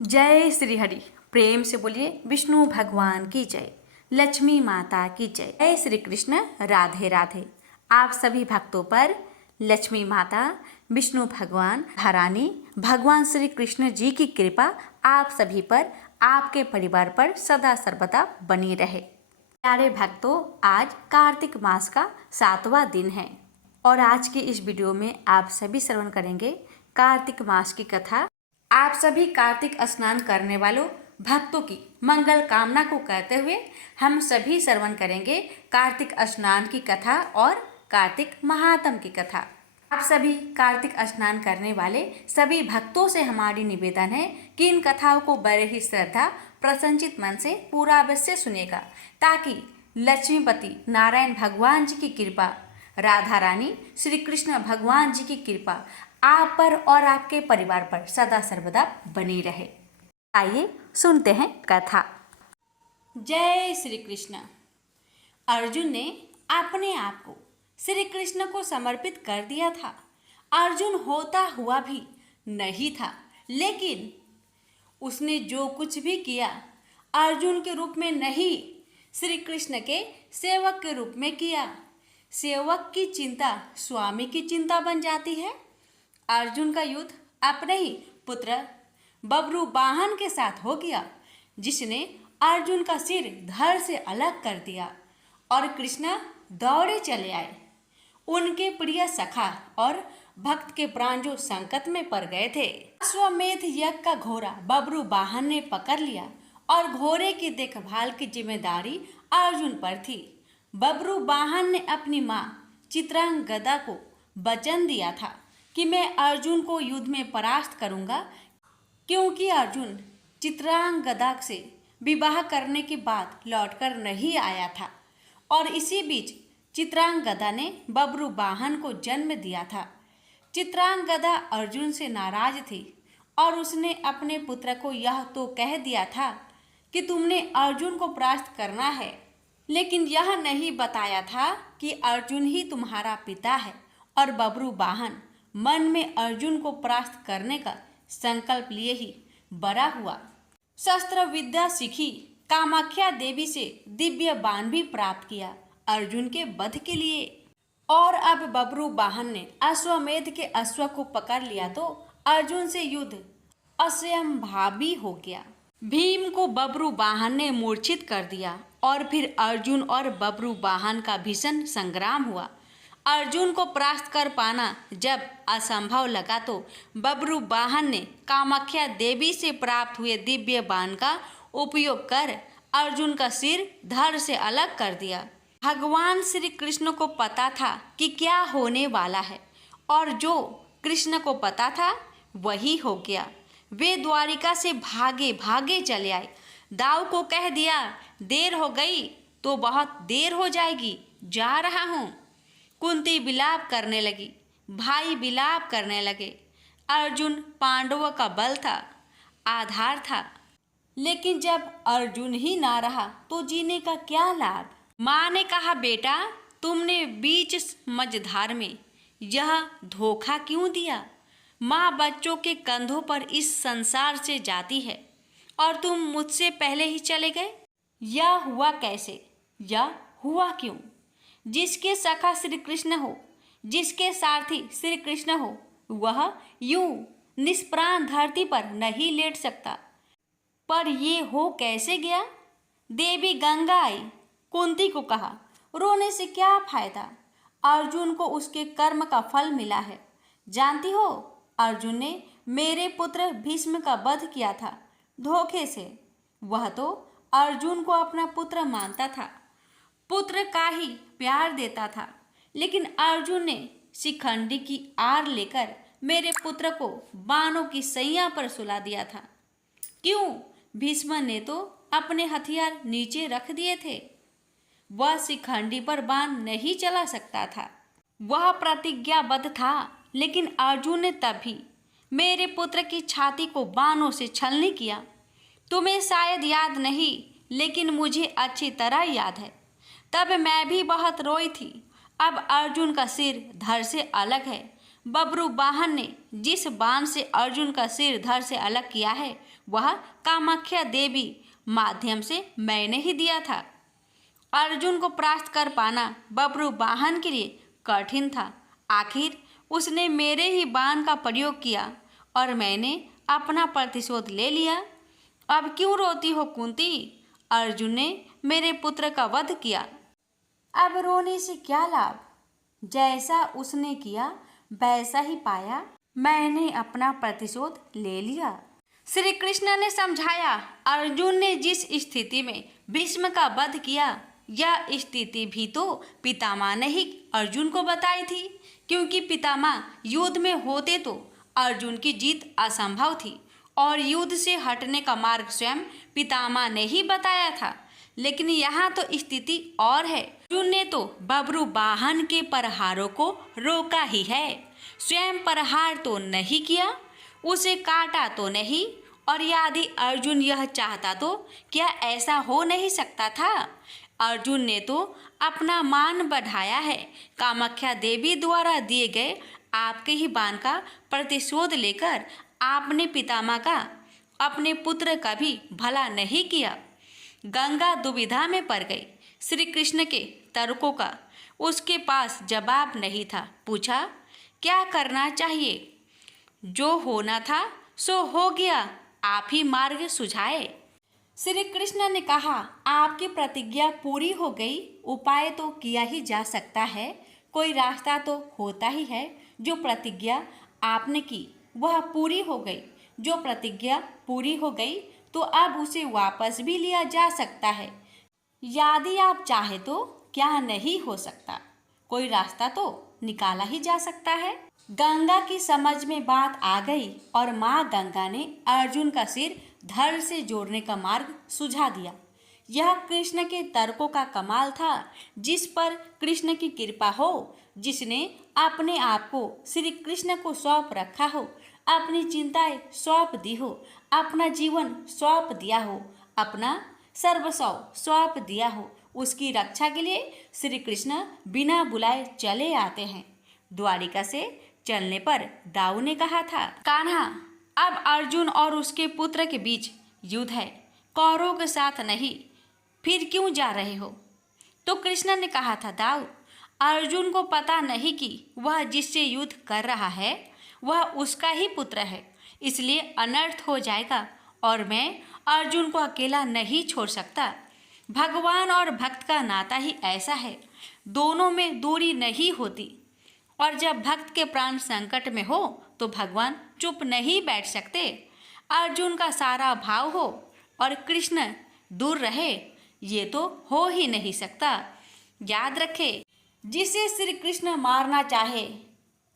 जय श्री हरि। प्रेम से बोलिए विष्णु भगवान की जय, लक्ष्मी माता की जय। जय श्री कृष्ण, राधे राधे। आप सभी भक्तों पर लक्ष्मी माता, विष्णु भगवान, रानी, भगवान श्री कृष्ण जी की कृपा आप सभी पर, आपके परिवार पर सदा सर्वदा बनी रहे। प्यारे भक्तों, आज कार्तिक मास का 7वां दिन है और आज की इस वीडियो में आप सभी श्रवण करेंगे कार्तिक मास की कथा। आप सभी कार्तिक स्नान करने वालों भक्तों की मंगल कामना को कहते हुए हम सभी श्रवण करेंगे कार्तिक स्नान की कथा और कार्तिक महात्म की कथा। आप सभी कार्तिक स्नान करने वाले सभी भक्तों से हमारी निवेदन है कि इन कथाओं को बड़े ही श्रद्धा प्रसन्नचित मन से पूरा अवश्य सुनेगा, ताकि लक्ष्मीपति नारायण भगवान जी की कृपा, राधा रानी श्री कृष्ण भगवान जी की कृपा आप पर और आपके परिवार पर सदा सर्वदा बनी रहे। आइए सुनते हैं कथा। जय श्री कृष्ण। अर्जुन ने अपने आप को श्री कृष्ण को समर्पित कर दिया था। अर्जुन होता हुआ भी नहीं था, लेकिन उसने जो कुछ भी किया अर्जुन के रूप में नहीं, श्री कृष्ण के सेवक के रूप में किया। सेवक की चिंता स्वामी की चिंता बन जाती है। अर्जुन का युद्ध अपने ही पुत्र बब्रू वाहन के साथ हो गया, जिसने अर्जुन का सिर धड़ से अलग कर दिया और कृष्ण दौड़े चले आए। उनके प्रिय सखा और भक्त के प्राण जो संकट में पड़ गए थे। अश्वमेध यज्ञ का घोड़ा बब्रू वाहन ने पकड़ लिया और घोड़े की देखभाल की जिम्मेदारी अर्जुन पर थी। बब्रू वाहन ने अपनी माँ चित्रांगदा को वचन दिया था कि मैं अर्जुन को युद्ध में परास्त करूंगा, क्योंकि अर्जुन चित्रांगदा से विवाह करने के बाद लौटकर नहीं आया था और इसी बीच चित्रांगदा ने बब्रू वाहन को जन्म दिया था। चित्रांगदा अर्जुन से नाराज थी और उसने अपने पुत्र को यह तो कह दिया था कि तुमने अर्जुन को परास्त करना है, लेकिन यह नहीं बताया था कि अर्जुन ही तुम्हारा पिता है। और बब्रू वाहन मन में अर्जुन को परास्त करने का संकल्प लिए ही बड़ा हुआ। शस्त्र विद्या सीखी, कामाख्या देवी से दिव्य बाण भी प्राप्त किया अर्जुन के वध के लिए। और अब बब्रू वाहन ने अश्वमेध के अश्व को पकड़ लिया तो अर्जुन से युद्ध असंभावी हो गया। भीम को बब्रू वाहन ने मूर्छित कर दिया और फिर अर्जुन और बब्रू वाहन का भीषण संग्राम हुआ। अर्जुन को परास्त कर पाना जब असंभव लगा तो बब्रू वाहन ने कामाख्या देवी से प्राप्त हुए दिव्य बाण का उपयोग कर अर्जुन का सिर धड़ से अलग कर दिया। भगवान श्री कृष्ण को पता था कि क्या होने वाला है और जो कृष्ण को पता था वही हो गया। वे द्वारिका से भागे भागे चले आए। दाऊ को कह दिया, देर हो गई तो बहुत देर हो जाएगी, जा रहा हूँ। कुंती विलाप करने लगी, भाई विलाप करने लगे। अर्जुन पांडवों का बल था, आधार था, लेकिन जब अर्जुन ही ना रहा तो जीने का क्या लाभ। माँ ने कहा, बेटा तुमने बीच मझधार में यह धोखा क्यों दिया। माँ बच्चों के कंधों पर इस संसार से जाती है और तुम मुझसे पहले ही चले गए। यह हुआ कैसे, यह हुआ क्यों। जिसके सखा श्री कृष्ण हो, जिसके सारथी श्री कृष्ण हो, वह यूं निष्प्राण धरती पर नहीं लेट सकता। पर ये हो कैसे गया। देवी गंगा आई, कुंती को कहा, रोने से क्या फायदा, अर्जुन को उसके कर्म का फल मिला है। जानती हो, अर्जुन ने मेरे पुत्र भीष्म का वध किया था धोखे से। वह तो अर्जुन को अपना पुत्र मानता था, पुत्र का ही प्यार देता था, लेकिन अर्जुन ने शिखंडी की आड़ लेकर मेरे पुत्र को बाणों की सैया पर सुला दिया था। क्यों, भीष्म ने तो अपने हथियार नीचे रख दिए थे। वह शिखंडी पर बाण नहीं चला सकता था, वह प्रतिज्ञाबद्ध था, लेकिन अर्जुन ने तब भी मेरे पुत्र की छाती को बाणों से छलनी किया। तुम्हें शायद याद नहीं, लेकिन मुझे अच्छी तरह याद है। तब मैं भी बहुत रोई थी। अब अर्जुन का सिर धड़ से अलग है। बब्रू वाहन ने जिस बाण से अर्जुन का सिर धड़ से अलग किया है वह कामाख्या देवी माध्यम से मैंने ही दिया था। अर्जुन को परास्त कर पाना बब्रू वाहन के लिए कठिन था। आखिर उसने मेरे ही बाण का प्रयोग किया और मैंने अपना प्रतिशोध ले लिया। अब क्यों रोती हो कुंती? अर्जुन ने मेरे पुत्र का वध किया, अब रोने से क्या लाभ? जैसा उसने किया वैसा ही पाया, मैंने अपना प्रतिशोध ले लिया। श्री कृष्ण ने समझाया, अर्जुन ने जिस स्थिति में भीष्म का वध किया, यह स्थिति भी तो पितामह ने ही अर्जुन को बताई थी, क्योंकि पितामह युद्ध में होते तो अर्जुन की जीत असंभव थी और युद्ध से हटने का मार्ग स्वयं पितामह ने ही बताया था। लेकिन यहाँ तो स्थिति और है। अर्जुन ने तो बब्रू वाहन के प्रहारों को रोका ही है, स्वयं प्रहार तो नहीं किया, उसे काटा तो नहीं। और यदि अर्जुन यह चाहता तो क्या ऐसा हो नहीं सकता था? अर्जुन ने तो अपना मान बढ़ाया है। कामाख्या देवी द्वारा दिए गए आपके ही बाण का प्रतिशोध लेकर आपने पितामह का, अपने पुत्र का भी भला नहीं किया। गंगा दुविधा में पड़ गई। श्री कृष्ण के तर्कों का उसके पास जवाब नहीं था। पूछा, क्या करना चाहिए? जो होना था सो हो गया, आप ही मार्ग सुझाए। श्री कृष्ण ने कहा, आपकी प्रतिज्ञा पूरी हो गई, उपाय तो किया ही जा सकता है, कोई रास्ता तो होता ही है। जो प्रतिज्ञा आपने की वह पूरी हो गई। जो प्रतिज्ञा पूरी हो गई तो अब उसे वापस भी लिया जा सकता है। यदि आप चाहे तो क्या नहीं हो सकता, कोई रास्ता तो निकाला ही जा सकता है। गंगा की समझ में बात आ गई और माँ गंगा ने अर्जुन का सिर धड़ से जोड़ने का मार्ग सुझा दिया। यह कृष्ण के तर्कों का कमाल था, जिस पर कृष्ण की कृपा हो, जिसने अपने आप को श्री कृष्ण को सौंप रखा हो, अपनी चिंताएं सौंप दी हो, अपना जीवन सौंप दिया हो, अपना सर्वस्व सौंप दिया हो, उसकी रक्षा के लिए श्री कृष्ण बिना बुलाए चले आते हैं। द्वारिका से चलने पर दाऊ ने कहा था, कान्हा, अब अर्जुन और उसके पुत्र के बीच युद्ध है, कौरवों के साथ नहीं, फिर क्यों जा रहे हो? तो कृष्ण ने कहा था, दाऊ, अर्जुन को पता नहीं कि वह जिससे युद्ध कर रहा है वह उसका ही पुत्र है, इसलिए अनर्थ हो जाएगा और मैं अर्जुन को अकेला नहीं छोड़ सकता। भगवान और भक्त का नाता ही ऐसा है, दोनों में दूरी नहीं होती। और जब भक्त के प्राण संकट में हो तो भगवान चुप नहीं बैठ सकते। अर्जुन का सारा भाव हो और कृष्ण दूर रहे, ये तो हो ही नहीं सकता। याद रखे, जिसे श्री कृष्ण मारना चाहे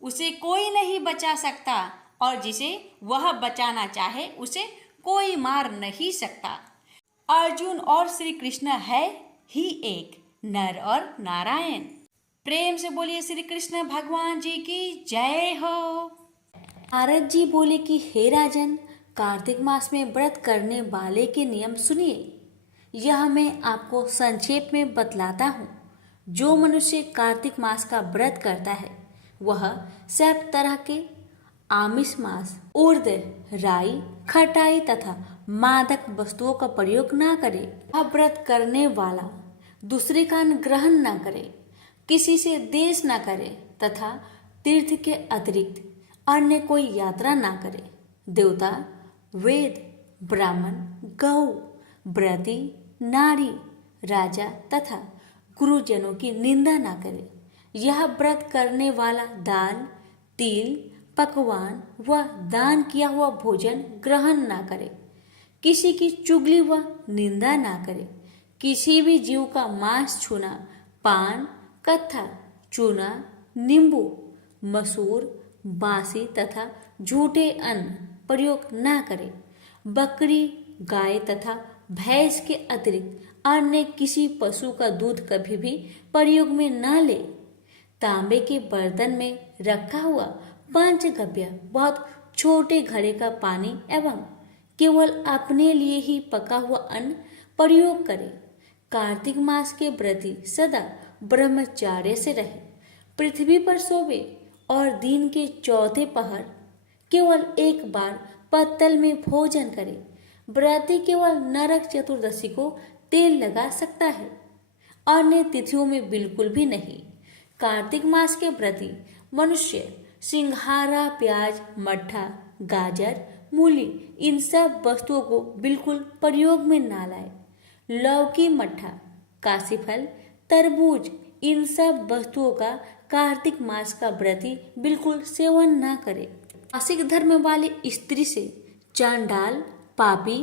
उसे कोई नहीं बचा सकता और जिसे वह बचाना चाहे उसे कोई मार नहीं सकता। अर्जुन और श्री कृष्ण है ही एक, नर और नारायण। प्रेम से बोलिए श्री कृष्ण भगवान जी की जय हो। नारद जी बोले कि हे राजन, कार्तिक मास में व्रत करने वाले के नियम सुनिए। यह मैं आपको संक्षेप में बतलाता हूँ। जो मनुष्य कार्तिक मास का व्रत करता है वह सब तरह के आमिष मांस, उर्द, राई, खटाई तथा मादक वस्तुओं का प्रयोग न करे। वह व्रत करने वाला दूसरे का ग्रहण न करे, किसी से देश न करे तथा तीर्थ के अतिरिक्त अन्य कोई यात्रा न करे। देवता, वेद, ब्राह्मण, गौ, व्रती, नारी, राजा तथा गुरुजनों की निंदा न करे। यह व्रत करने वाला दाल, तिल, पकवान व दान किया हुआ भोजन ग्रहण न करे, किसी की चुगली व निंदा न करे, किसी भी जीव का मांस छूना, पान, कत्था, चूना, नींबू, मसूर, बासी तथा झूठे अन्न प्रयोग न करे। बकरी, गाय तथा भैंस के अतिरिक्त अन्य किसी पशु का दूध कभी भी प्रयोग में न ले। तांबे के बर्तन में रखा हुआ पंचगव्य, बहुत छोटे घड़े का पानी एवं केवल अपने लिए ही पका हुआ अन्न प्रयोग करे। कार्तिक मास के व्रती सदा ब्रह्मचार्य से रहे, पृथ्वी पर सोवे और दिन के चौथे पहर केवल एक बार पत्तल में भोजन करे। व्रती केवल नरक चतुर्दशी को तेल लगा सकता है, अन्य तिथियों में बिल्कुल भी नहीं। कार्तिक मास के व्रती मनुष्य सिंघाड़ा, प्याज, मट्ठा, गाजर, मूली इन सब वस्तुओं को बिल्कुल प्रयोग में ना लाए। लौकी, मट्ठा, काशीफल, तरबूज इन सब वस्तुओं का कार्तिक मास का व्रती बिल्कुल सेवन ना करे। मासिक धर्म वाली स्त्री से चांडाल, पापी,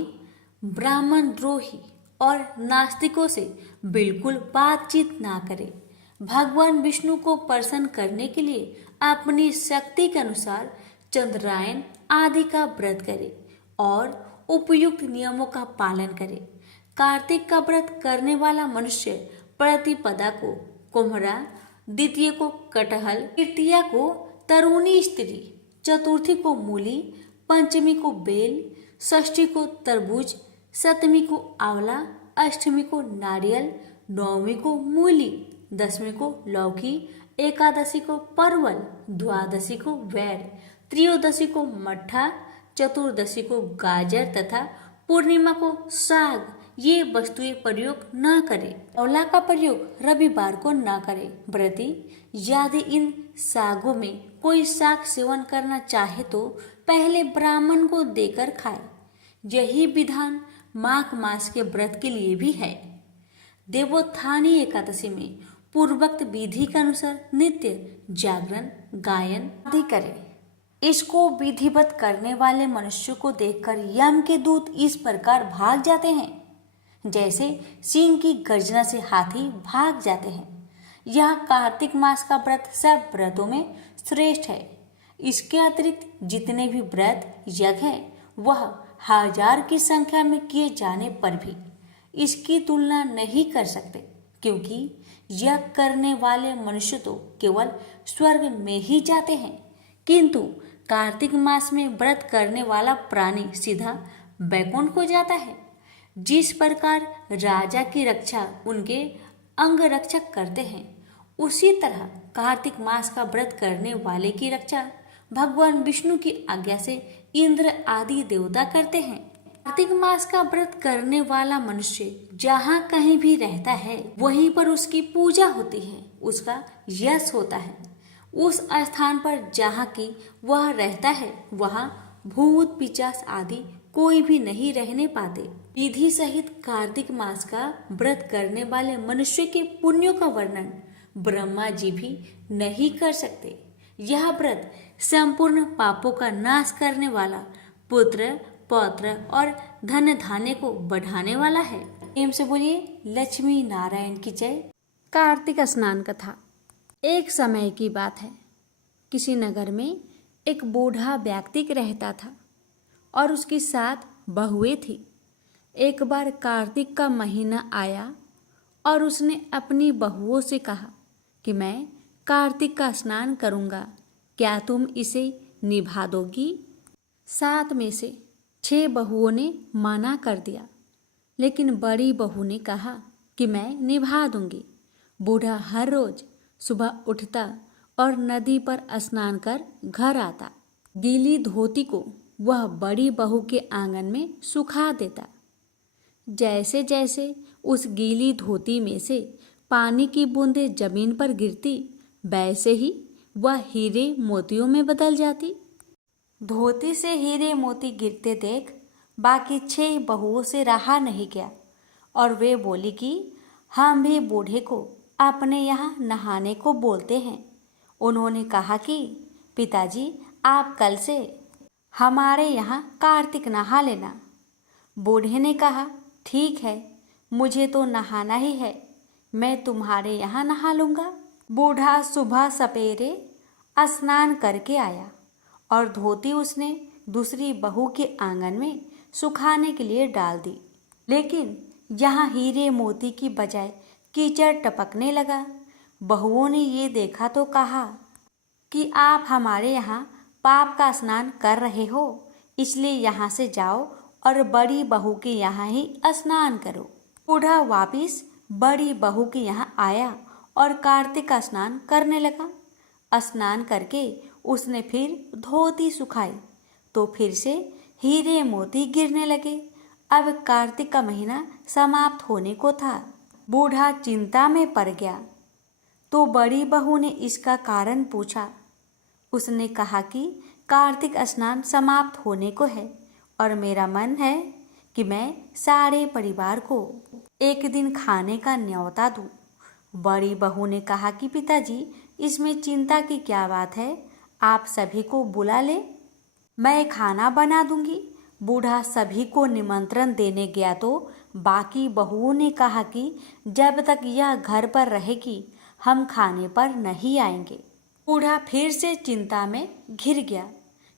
ब्राह्मण द्रोही और नास्तिकों से बिल्कुल बातचीत ना करे। भगवान विष्णु को प्रसन्न करने के लिए अपनी शक्ति के अनुसार चंद्रायन आदि का व्रत करे और उपयुक्त नियमों का पालन करे। कार्तिक का व्रत करने वाला मनुष्य प्रतिपदा को कोम्हरा, द्वितीय को कटहल, तृतीया को तरुणी स्त्री, चतुर्थी को मूली, पंचमी को बेल, षष्ठी को तरबूज, सप्तमी को आंवला, अष्टमी को नारियल, नवमी को मूली, दसवीं को लौकी, एकादशी को परवल, द्वादशी को बैर, त्रयोदशी को मट्ठा, चतुर्दशी को गाजर तथा पूर्णिमा को साग ये वस्तुएं प्रयोग न करें। आंवला का प्रयोग रविवार को न करें। व्रती यदि इन सागों में कोई शाक सेवन करना चाहे तो पहले ब्राह्मण को देकर खाए। यही विधान माघ मास के व्रत के लिए भी है। देवोत्थानी एकादशी में पूर्वोक्त विधि के अनुसार नित्य जागरण, गायन आदि करें। इसको विधिवत करने वाले मनुष्य को देखकर यम के दूत इस प्रकार भाग जाते हैं जैसे सिंह की गर्जना से हाथी भाग जाते हैं। यह कार्तिक मास का व्रत सब व्रतों में श्रेष्ठ है। इसके अतिरिक्त जितने भी व्रत यज्ञ है वह 1000 की संख्या में किए जाने पर भी इसकी तुलना नहीं कर सकते, क्योंकि यज्ञ करने वाले मनुष्य तो केवल स्वर्ग में ही जाते हैं, किंतु कार्तिक मास में व्रत करने वाला प्राणी सीधा वैकुंठ को जाता है। जिस प्रकार राजा की रक्षा उनके अंग रक्षक करते हैं, उसी तरह कार्तिक मास का व्रत करने वाले की रक्षा भगवान विष्णु की आज्ञा से इंद्र आदि देवता करते हैं। कार्तिक मास का व्रत करने वाला मनुष्य जहाँ कहीं भी रहता है वहीं पर उसकी पूजा होती है, उसका यश होता है। उस स्थान पर जहाँ की वह रहता है वहाँ भूत पिशाच आदि कोई भी नहीं रहने पाते। विधि सहित कार्तिक मास का व्रत करने वाले मनुष्य के पुण्यों का वर्णन ब्रह्मा जी भी नहीं कर सकते। यह व्रत संपूर्ण पापों का नाश करने वाला, पुत्र, पौत्र और धन धान्य को बढ़ाने वाला है। प्रेम से बोलिए लक्ष्मी नारायण की जय। कार्तिक स्नान कथा। एक समय की बात है, किसी नगर में एक बूढ़ा व्यक्ति रहता था और उसकी 7 बहुएं थी। एक बार कार्तिक का महीना आया और उसने अपनी बहुओं से कहा कि मैं कार्तिक का स्नान करूँगा, क्या तुम इसे निभा दोगी? 7 में से 6 बहुओं ने मना कर दिया, लेकिन बड़ी बहू ने कहा कि मैं निभा दूंगी। बूढ़ा हर रोज सुबह उठता और नदी पर स्नान कर घर आता। गीली धोती को वह बड़ी बहू के आंगन में सुखा देता। जैसे जैसे उस गीली धोती में से पानी की बूंदें जमीन पर गिरती, वैसे ही वह हीरे मोतियों में बदल जाती। धोती से हीरे मोती गिरते देख बाकी 6 बहुओं से रहा नहीं गया और वे बोली कि हम भी बूढ़े को अपने यहाँ नहाने को बोलते हैं। उन्होंने कहा कि पिताजी, आप कल से हमारे यहाँ कार्तिक नहा लेना। बूढ़े ने कहा, ठीक है, मुझे तो नहाना ही है, मैं तुम्हारे यहाँ नहा लूँगा। बूढ़ा सुबह सपेरे स्नान करके आया और धोती उसने दूसरी बहू के आंगन में सुखाने के लिए डाल दी, लेकिन यहाँ हीरे मोती की बजाय कीचड़ टपकने लगा। बहुओं ने ये देखा तो कहा कि आप हमारे यहाँ पाप का स्नान कर रहे हो, इसलिए यहाँ से जाओ और बड़ी बहू के यहाँ ही स्नान करो। बूढ़ा वापिस बड़ी बहू के यहाँ आया और कार्तिक का स्नान करने लगा। स्नान करके उसने फिर धोती सुखाई तो फिर से हीरे मोती गिरने लगे। अब कार्तिक का महीना समाप्त होने को था। बूढ़ा चिंता में पड़ गया तो बड़ी बहू ने इसका कारण पूछा। उसने कहा कि कार्तिक स्नान समाप्त होने को है और मेरा मन है कि मैं सारे परिवार को एक दिन खाने का न्योता दूं। बड़ी बहू ने कहा कि पिताजी, इसमें चिंता की क्या बात है, आप सभी को बुला ले, मैं खाना बना दूंगी। बूढ़ा सभी को निमंत्रण देने गया तो बाकी बहुओं ने कहा कि जब तक यह घर पर रहेगी हम खाने पर नहीं आएंगे। बूढ़ा फिर से चिंता में घिर गया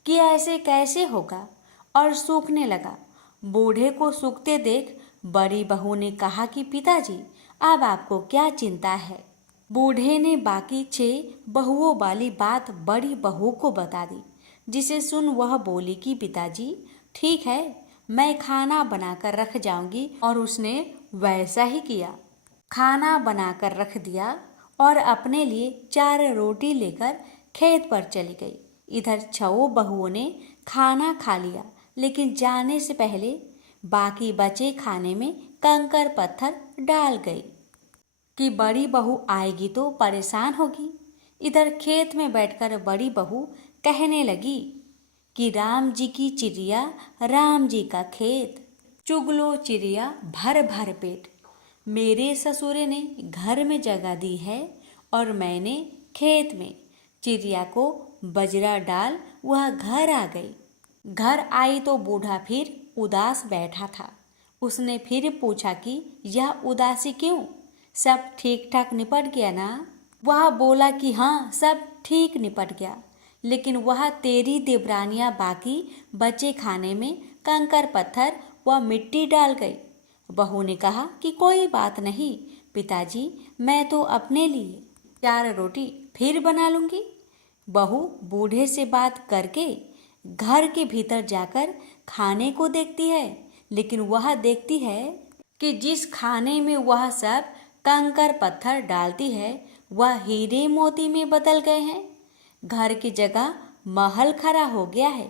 कि ऐसे कैसे होगा और सूखने लगा। बूढ़े को सूखते देख बड़ी बहू ने कहा कि पिताजी, अब आपको क्या चिंता है। बूढ़े ने बाकी 6 बहुओं वाली बात बड़ी बहू को बता दी, जिसे सुन वह बोली कि पिताजी ठीक है, मैं खाना बनाकर रख जाऊंगी। और उसने वैसा ही किया। खाना बनाकर रख दिया और अपने लिए 4 रोटी लेकर खेत पर चली गई। इधर 6 बहुओं ने खाना खा लिया, लेकिन जाने से पहले बाकी बचे खाने में कंकर पत्थर डाल गई कि बड़ी बहू आएगी तो परेशान होगी। इधर खेत में बैठकर बड़ी बहू कहने लगी कि राम जी की चिड़िया, राम जी का खेत, चुगलो चिड़िया भर भर पेट। मेरे ससुरे ने घर में जगह दी है और मैंने खेत में। चिड़िया को बजरा डाल वह घर आ गई। घर आई तो बूढ़ा फिर उदास बैठा था। उसने फिर पूछा कि यह उदासी क्यों, सब ठीक ठाक निपट गया ना। वह बोला कि हाँ, सब ठीक निपट गया, लेकिन वह तेरी देवरानियां बाकी बचे खाने में कंकर पत्थर व मिट्टी डाल गई। बहू ने कहा कि कोई बात नहीं पिताजी, मैं तो अपने लिए 4 रोटी फिर बना लूंगी। बहू बूढ़े से बात करके घर के भीतर जाकर खाने को देखती है, लेकिन वह देखती है कि जिस खाने में वह सब कंकर पत्थर डालती है वह हीरे मोती में बदल गए हैं। घर की जगह महल खड़ा हो गया है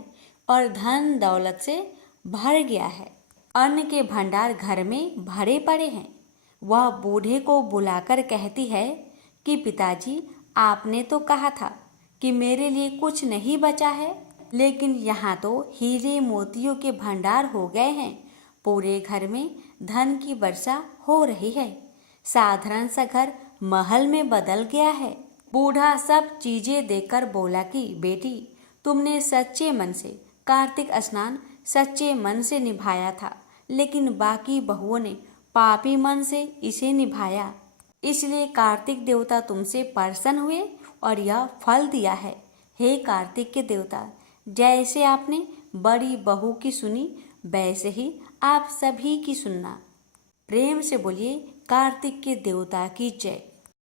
और धन दौलत से भर गया है। अन्न के भंडार घर में भरे पड़े हैं। वह बूढ़े को बुलाकर कहती है कि पिताजी, आपने तो कहा था कि मेरे लिए कुछ नहीं बचा है, लेकिन यहाँ तो हीरे मोतियों के भंडार हो गए हैं। पूरे घर में धन की वर्षा हो रही है। साधारण सा घर महल में बदल गया है। बूढ़ा सब चीजें देखकर बोला कि बेटी, तुमने सच्चे मन से कार्तिक स्नान सच्चे मन से निभाया था, लेकिन बाकी बहुओं ने पापी मन से इसे निभाया, इसलिए कार्तिक देवता तुमसे प्रसन्न हुए और यह फल दिया है। हे कार्तिक के देवता, जैसे आपने बड़ी बहू की सुनी वैसे ही आप सभी की सुनना। प्रेम से बोलिए कार्तिक के देवता की जय।